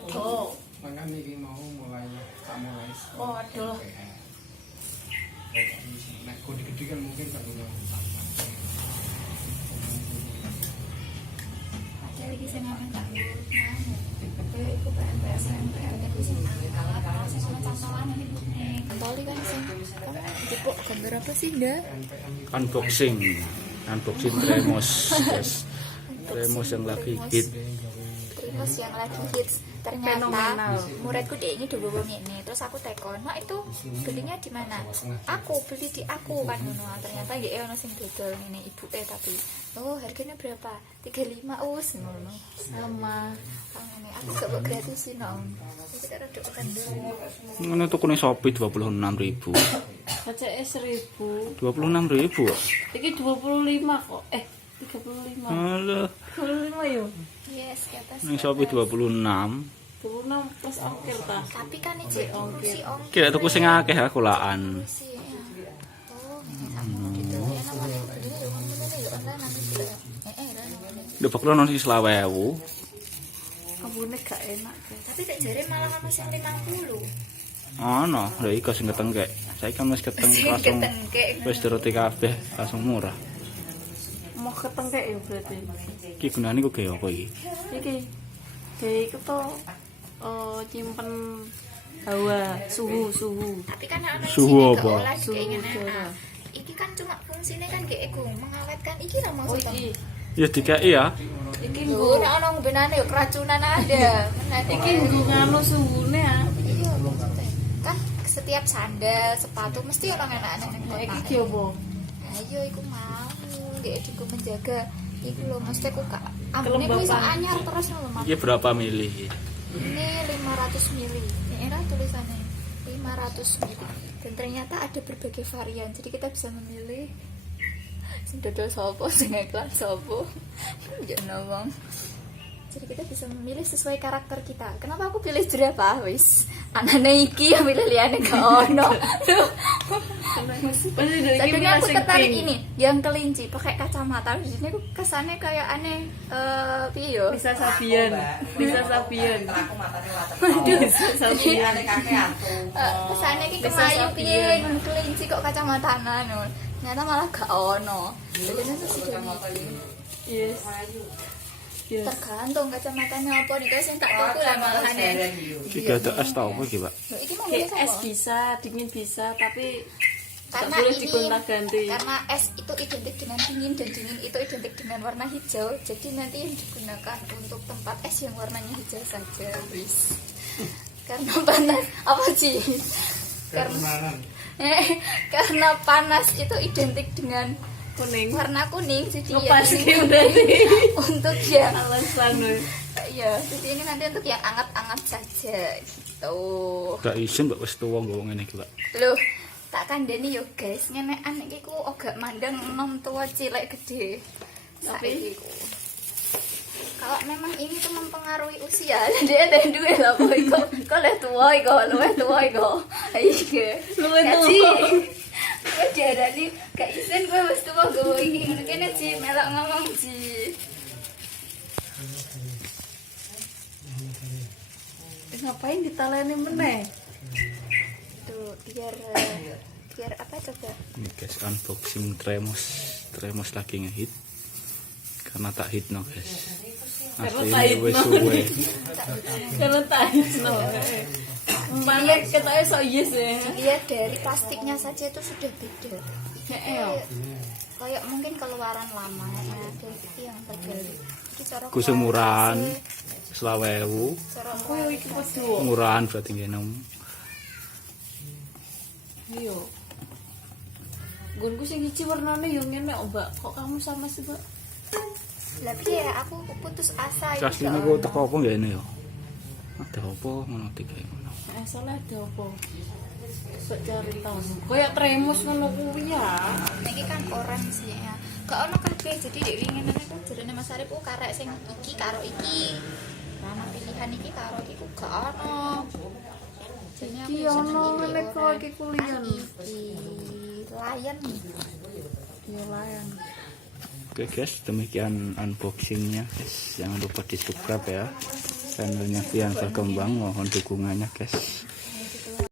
Podo. Makanya ini mau mulai Waduh. Nek gede-gede kan mungkin kan udah ada lagi saya ngamen tak tapi aku PNPS itu sih saya sama cantolan ini kembali kan sih jepuk gambar apa sih ndak Unboxing Tremos guys. Tremos yang lagi hit. Tremos yang lagi hits ternyata muridku deh ini dua wong ini terus aku tekon mak itu belinya di mana aku beli di aku kan ngono ternyata ya ono sing dodol ngene ibuke tapi oh harganya berapa 35 us ngono sama ngene aku gak kok gratisin om kita rada kendel Ini tukune Shopee 26.000. Kacake 1.000. 26.000. Iki 25 kok. 35. Alah, 25 yo. yes kata ning Shopee 26. 26 plus ongkir ta. tapi kan iki ongkir Kira tuku sing akeh aku laan. Depok lo nasi 20.000. Ambune gak enak. tapi tak jare malah kamu sing 50 Ono, lha iku sing ketengkek. Saiki kan wis ketengkek langsung wis diruti kabeh langsung murah. Mau ketengkek ya berarti. Iki gunane kok gawe apa iki? Iki kayak itu tuh nyimpen hawa suhu tapi kan ana Suhu isinya apa? keolah Suhu kayak ngene udara. iki kan cuma fungsinya kan kayak ego mengawetkan iki lah oh maksudnya iki Ya dikai ya. iki nggo nggo nek ana benane yo keracunan ada iki nggo nganu suhune ya iya maksudnya kan setiap sandal sepatu mesti orang enak-enak ning iki kota ki opo ayo iku mau dia juga menjaga iku lho mesti aku gak ambune kuwi iso anyar terus lho Mas Iki berapa mili? ini 500 mili ini era tulisannya 500 mili dan ternyata ada berbagai varian jadi kita bisa memilih sing dodol sopo sing iklan sopo ya ngomong jadi kita bisa memilih sesuai karakter kita kenapa aku pilih jerapah wis anane iki yang pilih liyane gak ono pasti dari iki Jadinya aku sing tertarik pink. ini yang kelinci pakai kacamata di sini aku kesannya kayak aneh piye yo bisa sabian kesannya ki Bisa kemayu sabian. piye ngono kelinci kok kacamatanan ngono. Ternyata malah gak ono. Jadinya tuh sudah yes tergantung kacamatanya apa nih guys yang tak tuku lah malahane. Iki gak ada es tau apa iki, Pak? Loh, iki mau kayak beli es apa? bisa dingin bisa tapi tak Karena boleh ini digonta-ganti karena es itu identik dengan dingin dan dingin itu identik dengan warna hijau. Jadi nanti yang digunakan untuk tempat es yang warnanya hijau saja, wis. Karena panas apa sih? Karena panas itu identik dengan kuning warna kuning jadi lepas ya ki berarti untuk yang alasan ya jadi ini nanti untuk yang anget-anget saja gitu. Gak isin mbak wis tuwa nggo ngene iki, Pak. Loh, tak kandani yo guys, ngenekan iki ku agak mandang enom tua cilik gede. Tapi kalau memang ini tuh mempengaruhi usia, dia ada dua lah boy kok le tua iko. Iya. Luwih Gak tua. sih. Gue jarani gak isen gue wis tua gue iki ngono kene Ci, melok ngomong Ci. ngapain ditaleni meneh Tuh, biar apa coba? Ini guys unboxing Tremos lagi ngehit. Karena tak hit no guys. Karena Asli tak hit, wis no. suwe. karena tahit no mana kita so yes ya Lihat dari plastiknya saja itu sudah beda. Heeh. Kayak mungkin keluaran lama ya, jadi yang terbaru. Iki cara Ku semuran keluaran 20.000. cara koyo iki padha Murahan berarti ngene. iya gunku sing hiji warnane yo ngene oh, Mbak kok kamu sama sih Mbak lah piye aku putus asa iki. Asline ku teko apa ngene yo. Ada apa ngono tiga ngono. salah ada apa sok cari tahu koyo Tremos ngono kuwi ya Iki kan orange ya. Gak ono kabeh jadi dek wingi nene ku jarene Mas Arif ku karek sing iki karo iki. Nah, pilihan iki karo iki ku gak ono. Jadinya aku iki ya seneng ono iki ngene kok orange. iki kulian Iki layan ya layan Oke guys, demikian unboxingnya guys. Jangan lupa di subscribe ya. channelnya Vian berkembang, mohon dukungannya guys.